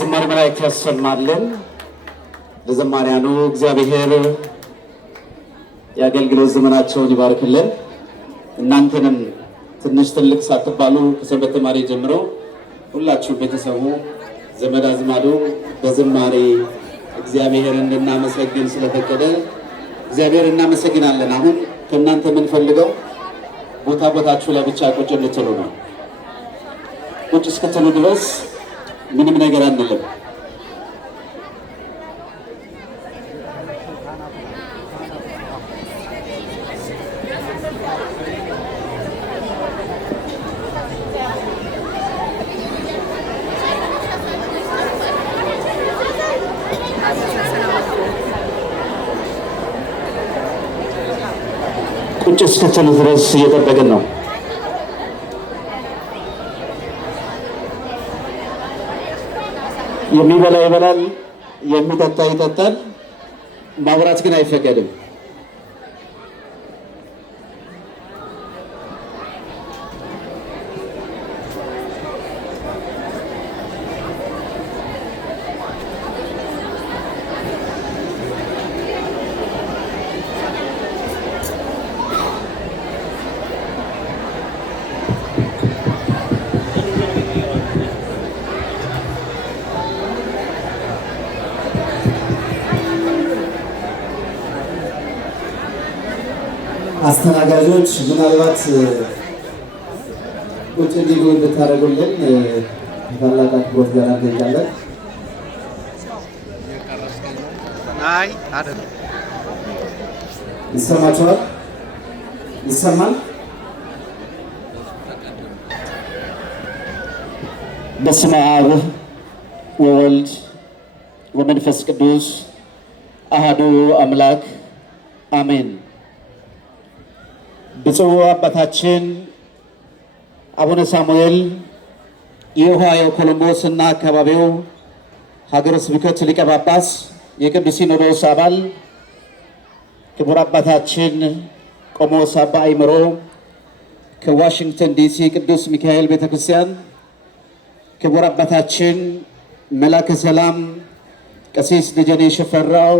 ዝማሬ መላእክት ያሰማልን። ለዘማሪያኑ እግዚአብሔር የአገልግሎት ዘመናቸውን ይባርክልን። እናንተንም ትንሽ ትልቅ ሳትባሉ ከሰንበት ተማሪ ጀምሮ ሁላችሁ ቤተሰቡ ዘመድ አዝማዱ በዝማሬ እግዚአብሔርን እንድናመሰግን ስለፈቀደ እግዚአብሔር እናመሰግናለን። አሁን ከእናንተ የምንፈልገው ቦታችሁ ላይ ብቻ ቁጭ እንድትሉ ነው። ቁጭ እስክትሉ ድረስ ምንም ነገር አንልም። ቁጭ እስክትሉ ድረስ እየጠበቅን ነው። የሚበላ ይበላል፣ የሚጠጣ ይጠጣል። ማውራት ግን አይፈቀድም። አስተናጋጆች ምናልባት ቁጭ እንዲሉ እንድታደርጉልን ታላቅ አክብሮት ጋር እንጠይቃለን። ይሰማችኋል? ይሰማል? በስመ አብ ወወልድ ወመንፈስ ቅዱስ አሐዱ አምላክ አሜን። ብፁዕ አባታችን አቡነ ሳሙኤል የኦሃዮ ኮሎምቦስ እና አካባቢው ሀገረ ስብከት ሊቀ ጳጳስ፣ የቅዱስ ሲኖዶስ አባል፣ ክቡር አባታችን ቆሞስ አባ አይምሮ ከዋሽንግተን ዲሲ ቅዱስ ሚካኤል ቤተክርስቲያን፣ ክቡር አባታችን መላከ ሰላም ቀሲስ ደጀኔ ሽፈራው